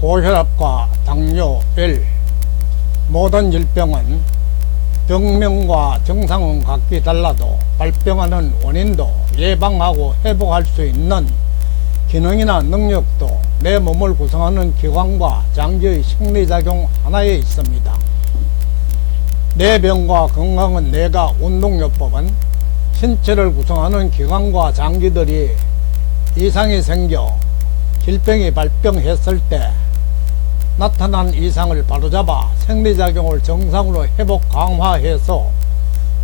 고혈압과 당뇨, 열, 모든 질병은 병명과 증상은 각기 달라도 발병하는 원인도 예방하고 회복할 수 있는 기능이나 능력도 내 몸을 구성하는 기관과 장기의 생리작용 하나에 있습니다. 내 병과 건강은 내가 운동요법은 신체를 구성하는 기관과 장기들이 이상이 생겨 질병이 발병했을 때 나타난 이상을 바로잡아 생리작용을 정상으로 회복 강화해서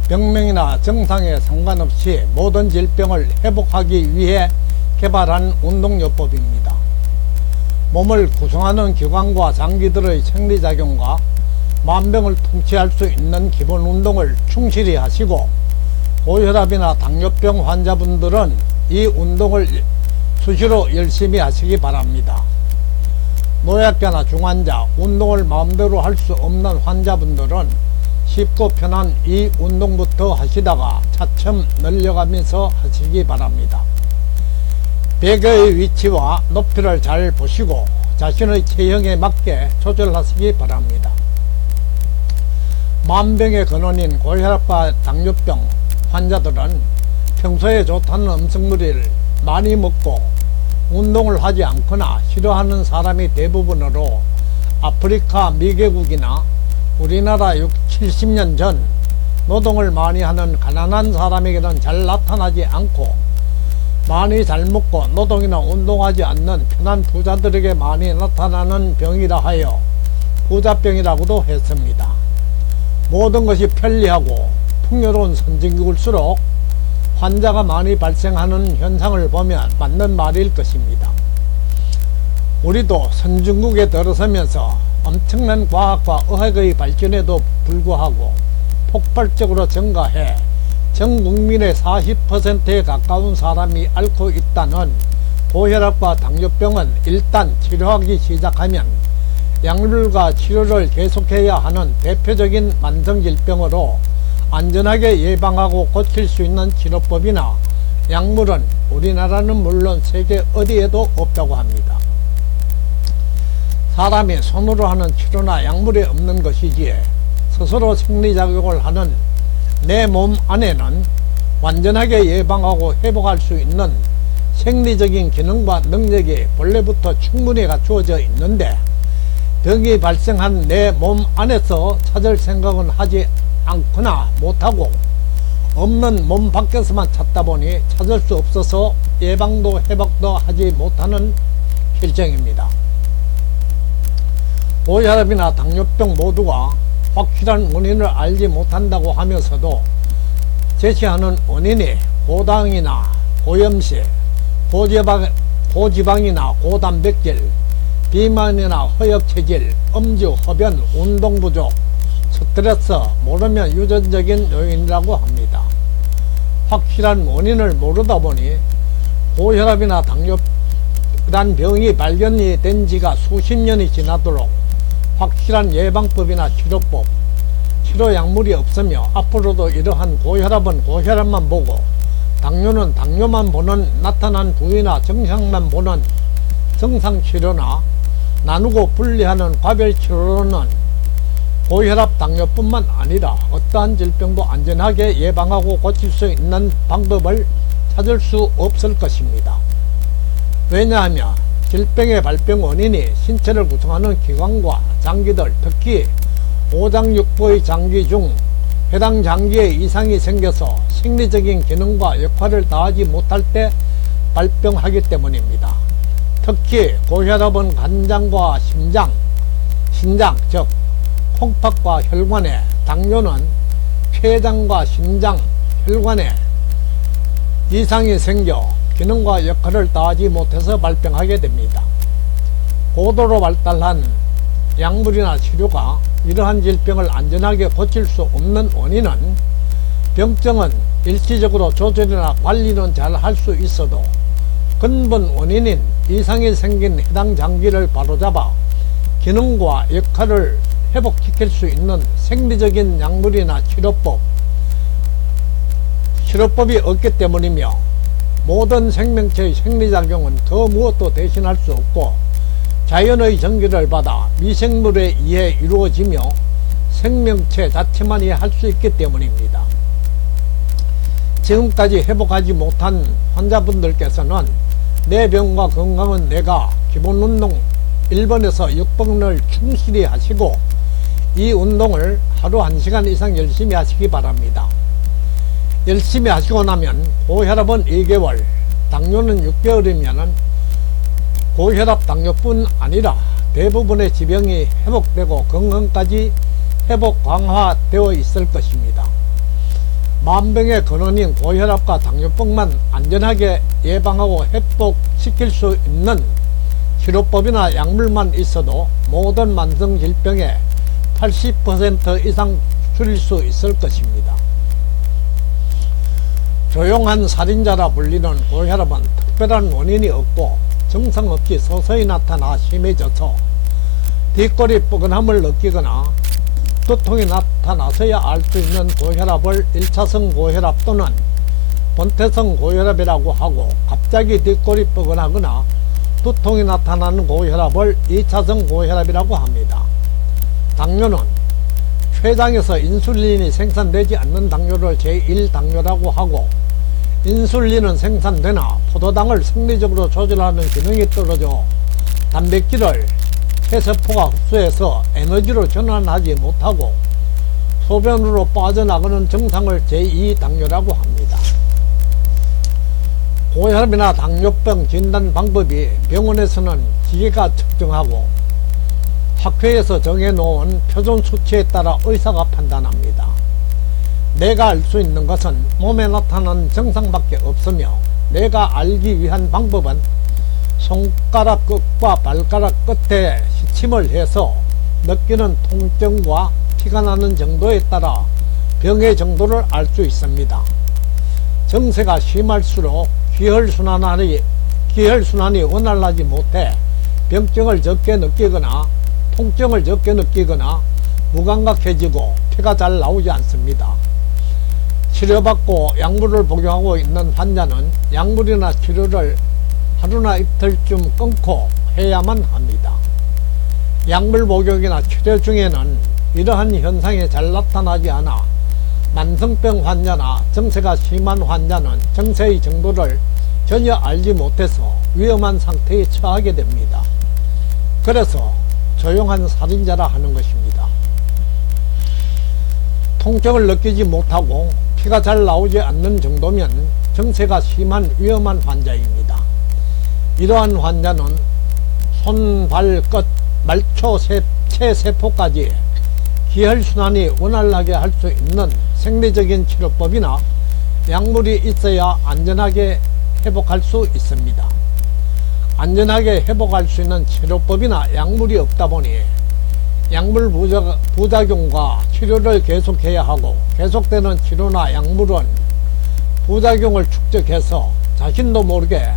병명이나 증상에 상관없이 모든 질병을 회복하기 위해 개발한 운동요법입니다. 몸을 구성하는 기관과 장기들의 생리작용과 만병을 통치할 수 있는 기본 운동을 충실히 하시고, 고혈압이나 당뇨병 환자분들은 이 운동을 수시로 열심히 하시기 바랍니다. 노약자나 중환자, 운동을 마음대로 할 수 없는 환자분들은 쉽고 편한 이 운동부터 하시다가 차츰 늘려가면서 하시기 바랍니다. 베개의 위치와 높이를 잘 보시고 자신의 체형에 맞게 조절하시기 바랍니다. 만병의 근원인 고혈압과 당뇨병 환자들은 평소에 좋다는 음식물을 많이 먹고 운동을 하지 않거나 싫어하는 사람이 대부분으로 아프리카 미개국이나 우리나라 70년 전 노동을 많이 하는 가난한 사람에게는 잘 나타나지 않고, 많이 잘 먹고 노동이나 운동하지 않는 편한 부자들에게 많이 나타나는 병이라 하여 부자병이라고도 했습니다. 모든 것이 편리하고 풍요로운 선진국일수록 환자가 많이 발생하는 현상을 보면 맞는 말일 것입니다. 우리도 선진국에 들어서면서 엄청난 과학과 의학의 발전에도 불구하고 폭발적으로 증가해 전 국민의 40%에 가까운 사람이 앓고 있다는 고혈압과 당뇨병은 일단 치료하기 시작하면 약물과 치료를 계속해야 하는 대표적인 만성질병으로 안전하게 예방하고 고칠 수 있는 치료법이나 약물은 우리나라는 물론 세계 어디에도 없다고 합니다. 사람이 손으로 하는 치료나 약물이 없는 것이지에 스스로 생리작용을 하는 내 몸 안에는 완전하게 예방하고 회복할 수 있는 생리적인 기능과 능력이 본래부터 충분히 갖추어져 있는데, 병이 발생한 내 몸 안에서 찾을 생각은 하지 않거나 못하고 없는 몸 밖에서만 찾다 보니 찾을 수 없어서 예방도 회복도 하지 못하는 실정입니다. 고혈압이나 당뇨병 모두가 확실한 원인을 알지 못한다고 하면서도 제시하는 원인이 고당이나 고염시, 고지방이나 고단백질, 비만이나 허약체질, 음주, 흡연, 운동부족, 스트레스, 모르면 유전적인 요인이라고 합니다. 확실한 원인을 모르다 보니 고혈압이나 당뇨란 병이 발견이 된 지가 수십 년이 지나도록 확실한 예방법이나 치료법, 치료약물이 없으며 앞으로도 이러한 고혈압은 고혈압만 보고 당뇨는 당뇨만 보는 나타난 부위나 증상만 보는 증상치료나 나누고 분리하는 과별치료로는 고혈압, 당뇨뿐만 아니라 어떠한 질병도 안전하게 예방하고 고칠 수 있는 방법을 찾을 수 없을 것입니다. 왜냐하면 질병의 발병 원인이 신체를 구성하는 기관과 장기들, 특히 오장육부의 장기 중 해당 장기에 이상이 생겨서 생리적인 기능과 역할을 다하지 못할 때 발병하기 때문입니다. 특히 고혈압은 간장과 신장 즉 콩팥과 혈관에, 당뇨는 췌장과 신장, 혈관에 이상이 생겨 기능과 역할을 다하지 못해서 발병하게 됩니다. 고도로 발달한 약물이나 치료가 이러한 질병을 안전하게 고칠 수 없는 원인은, 병증은 일시적으로 조절이나 관리는 잘 할 수 있어도 근본 원인인 이상이 생긴 해당 장기를 바로잡아 기능과 역할을 회복시킬 수 있는 생리적인 약물이나 치료법이 없기 때문이며, 모든 생명체의 생리작용은 그 무엇도 대신할 수 없고 자연의 전기를 받아 미생물에 의해 이루어지며 생명체 자체만이 할 수 있기 때문입니다. 지금까지 회복하지 못한 환자분들께서는 내 병과 건강은 내가 기본운동 1번에서 6번을 충실히 하시고 이 운동을 하루 1시간 이상 열심히 하시기 바랍니다. 열심히 하시고 나면 고혈압은 2개월, 당뇨는 6개월이면 고혈압 당뇨뿐 아니라 대부분의 지병이 회복되고 건강까지 회복 강화되어 있을 것입니다. 만병의 근원인 고혈압과 당뇨병만 안전하게 예방하고 회복시킬 수 있는 치료법이나 약물만 있어도 모든 만성 질병의 80% 이상 줄일 수 있을 것입니다. 조용한 살인자라 불리는 고혈압은 특별한 원인이 없고 증상 없이 서서히 나타나 심해져서 뒷골이 뻐근함을 느끼거나 두통이 나타나서야 알 수 있는 고혈압을 1차성 고혈압 또는 본태성 고혈압이라고 하고, 갑자기 뒷골이 뻐근하거나 두통이 나타나는 고혈압을 2차성 고혈압이라고 합니다. 당뇨는 췌장에서 인슐린이 생산되지 않는 당뇨를 제1당뇨라고 하고, 인슐린은 생산되나 포도당을 생리적으로 조절하는 기능이 떨어져 단백질을 폐세포가 흡수해서 에너지로 전환하지 못하고 소변으로 빠져나가는 증상을 제2당뇨라고 합니다. 고혈압이나 당뇨병 진단 방법이 병원에서는 기계가 측정하고 학회에서 정해놓은 표준 수치에 따라 의사가 판단합니다. 내가 알 수 있는 것은 몸에 나타나는 증상밖에 없으며, 내가 알기 위한 방법은 손가락 끝과 발가락 끝에 시침을 해서 느끼는 통증과 피가 나는 정도에 따라 병의 정도를 알 수 있습니다. 증세가 심할수록 기혈순환이 원활하지 못해 병증을 적게 느끼거나 통증을 적게 느끼거나 무감각해지고 피가 잘 나오지 않습니다. 치료받고 약물을 복용하고 있는 환자는 약물이나 치료를 하루나 이틀쯤 끊고 해야만 합니다. 약물 복용이나 치료 중에는 이러한 현상이 잘 나타나지 않아 만성병 환자나 증세가 심한 환자는 증세의 정도를 전혀 알지 못해서 위험한 상태에 처하게 됩니다. 그래서 조용한 살인자라 하는 것입니다. 통증을 느끼지 못하고 피가 잘 나오지 않는 정도면 증세가 심한 위험한 환자입니다. 이러한 환자는 손, 발, 끝, 말초, 체세포까지 기혈순환이 원활하게 할 수 있는 생리적인 치료법이나 약물이 있어야 안전하게 회복할 수 있습니다. 안전하게 회복할 수 있는 치료법이나 약물이 없다 보니 약물 부작용과 치료를 계속해야 하고, 계속되는 치료나 약물은 부작용을 축적해서 자신도 모르게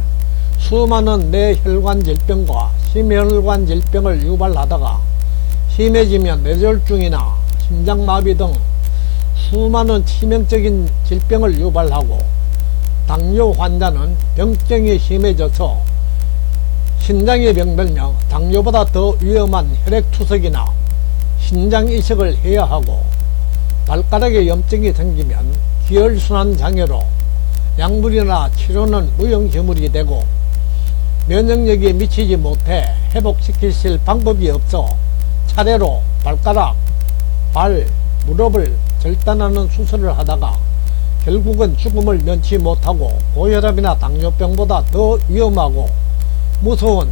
수많은 뇌혈관 질병과 심혈관 질병을 유발하다가 심해지면 뇌졸중이나 심장마비 등 수많은 치명적인 질병을 유발하고, 당뇨 환자는 병증이 심해져서 신장에 병들며 당뇨보다 더 위험한 혈액투석이나 신장이식을 해야 하고, 발가락에 염증이 생기면 기혈순환 장애로 약물이나 치료는 무용지물이 되고, 면역력이 미치지 못해 회복시키실 방법이 없어 차례로 발가락, 발, 무릎을 절단하는 수술을 하다가 결국은 죽음을 면치 못하고 고혈압이나 당뇨병보다 더 위험하고 무서운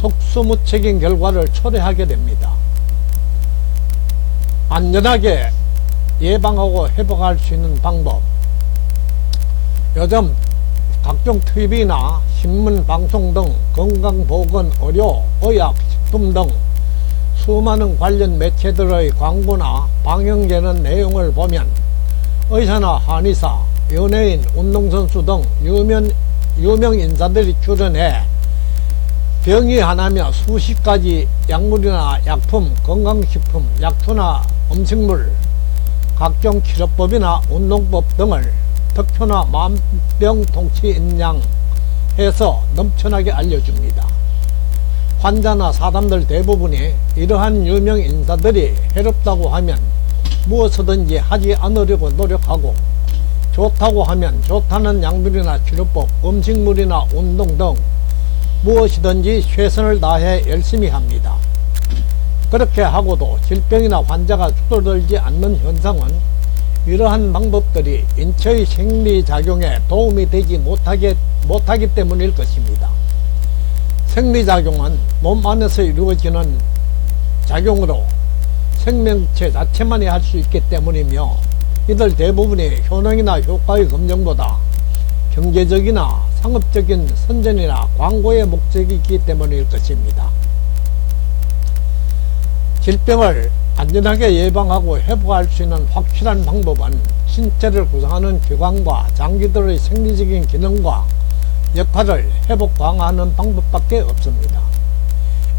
속수무책인 결과를 초래하게 됩니다. 안전하게 예방하고 회복할 수 있는 방법, 요즘 각종 TV나 신문, 방송 등 건강보건, 의료, 의학, 식품 등 수많은 관련 매체들의 광고나 방영되는 내용을 보면 의사나 한의사, 연예인, 운동선수 등 유명 인사들이 출연해 병이 하나며 수십 가지 약물이나 약품, 건강식품, 약초나 음식물, 각종 치료법이나 운동법 등을 특효나 만병통치인양 해서 넘쳐나게 알려줍니다. 환자나 사람들 대부분이 이러한 유명 인사들이 해롭다고 하면 무엇이든지 하지 않으려고 노력하고, 좋다고 하면 좋다는 약물이나 치료법, 음식물이나 운동 등 무엇이든지 최선을 다해 열심히 합니다. 그렇게 하고도 질병이나 환자가 줄어들지 않는 현상은 이러한 방법들이 인체의 생리작용에 도움이 되지 못하기 때문일 것입니다. 생리작용은 몸 안에서 이루어지는 작용으로 생명체 자체만이 할 수 있기 때문이며, 이들 대부분이 효능이나 효과의 검증보다 경제적이나 상업적인 선전이나 광고의 목적이기 때문일 것입니다. 질병을 안전하게 예방하고 회복할 수 있는 확실한 방법은 신체를 구성하는 기관과 장기들의 생리적인 기능과 역할을 회복 강화하는 방법밖에 없습니다.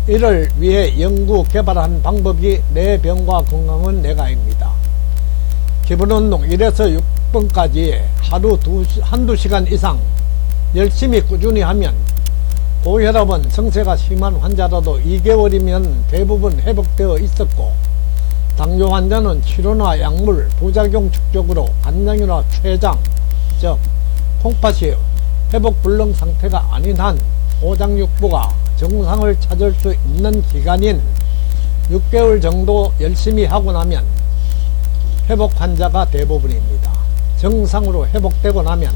이를 위해 연구 개발한 방법이 내 병과 건강은 내가입니다. 기본운동 1에서 6번까지 하루 한두 시간 이상 열심히 꾸준히 하면 고혈압은 성세가 심한 환자라도 2개월이면 대부분 회복되어 있었고, 당뇨 환자는 치료나 약물, 부작용 축적으로 간장이나 췌장, 즉 콩팥이 회복 불능 상태가 아닌 한 오장육부가 정상을 찾을 수 있는 기간인 6개월 정도 열심히 하고 나면 회복 환자가 대부분입니다. 정상으로 회복되고 나면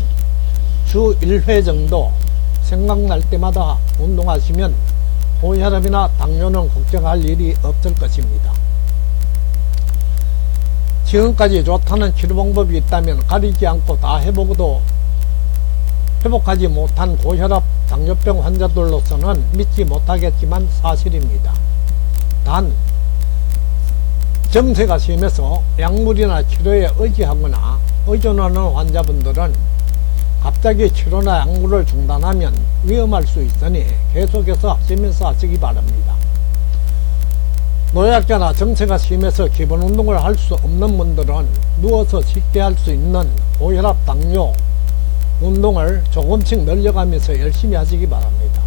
주 1회 정도 생각날 때마다 운동하시면 고혈압이나 당뇨는 걱정할 일이 없을 것입니다. 지금까지 좋다는 치료 방법이 있다면 가리지 않고 다 해보고도 회복하지 못한 고혈압, 당뇨병 환자들로서는 믿지 못하겠지만 사실입니다. 단 정세가 심해서 약물이나 치료에 의지하거나 의존하는 환자분들은 갑자기 치료나 약물을 중단하면 위험할 수 있으니 계속해서 하시면서 하시기 바랍니다. 노약자나 정세가 심해서 기본 운동을 할 수 없는 분들은 누워서 쉽게 할 수 있는 고혈압, 당뇨 운동을 조금씩 늘려가면서 열심히 하시기 바랍니다.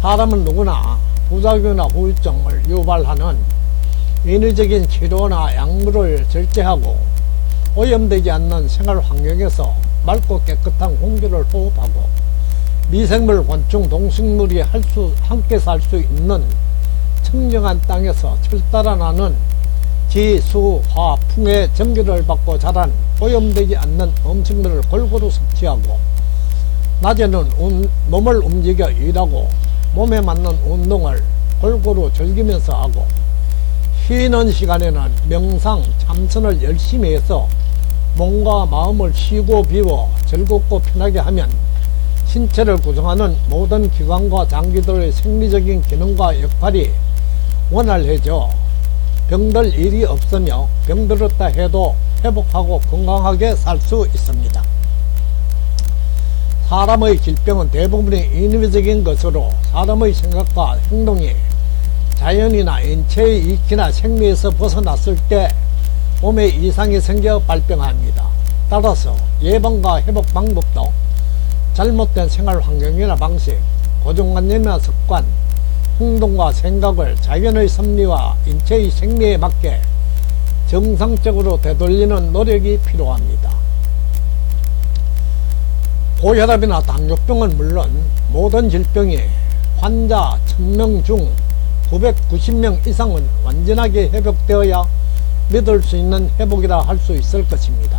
사람은 누구나 부작용이나 후유증을 유발하는 인위적인 치료나 약물을 절제하고 오염되지 않는 생활 환경에서 맑고 깨끗한 공기를 호흡하고 미생물, 곤충, 동식물이 함께 살 수 있는 청정한 땅에서 철따라 나는 지, 수, 화, 풍의 전기를 받고 자란 오염되지 않는 음식물을 골고루 섭취하고, 낮에는 몸을 움직여 일하고 몸에 맞는 운동을 골고루 즐기면서 하고, 쉬는 시간에는 명상, 참선을 열심히 해서 몸과 마음을 쉬고 비워 즐겁고 편하게 하면 신체를 구성하는 모든 기관과 장기들의 생리적인 기능과 역할이 원활해져 병들 일이 없으며 병들었다 해도 회복하고 건강하게 살 수 있습니다. 사람의 질병은 대부분이 인위적인 것으로 사람의 생각과 행동이 자연이나 인체의 이기나 생리에서 벗어났을 때 몸에 이상이 생겨 발병합니다. 따라서 예방과 회복 방법도 잘못된 생활 환경이나 방식, 고정관념이나 습관, 행동과 생각을 자연의 섭리와 인체의 생리에 맞게 정상적으로 되돌리는 노력이 필요합니다. 고혈압이나 당뇨병은 물론 모든 질병이 환자 1000명 중 990명 이상은 완전하게 회복되어야 믿을 수 있는 회복이라 할 수 있을 것입니다.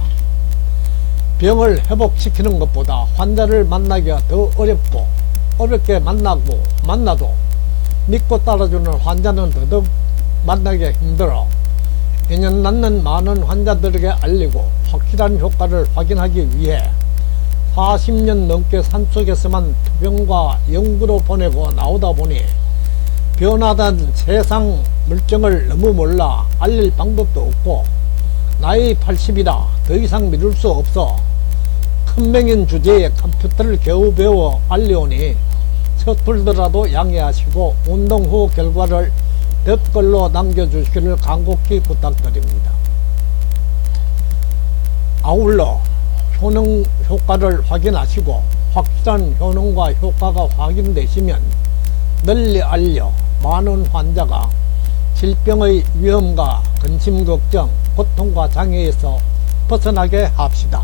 병을 회복시키는 것보다 환자를 만나기가 더 어렵고, 어렵게 만나도 믿고 따라주는 환자는 더더욱 만나기 힘들어 인연 낳는 많은 환자들에게 알리고 확실한 효과를 확인하기 위해 40년 넘게 산속에서만 투병과 연구로 보내고 나오다 보니 변화된 세상 물정을 너무 몰라 알릴 방법도 없고, 나이 80이라 더 이상 믿을 수 없어 큰 명인 주제에 컴퓨터를 겨우 배워 알려오니 서툴더라도 양해하시고 운동 후 결과를 댓글로 남겨주시기를 간곡히 부탁드립니다. 아울러 효능 효과를 확인하시고 확실한 효능과 효과가 확인되시면 널리 알려 많은 환자가 질병의 위험과 근심 걱정, 고통과 장애에서 벗어나게 합시다.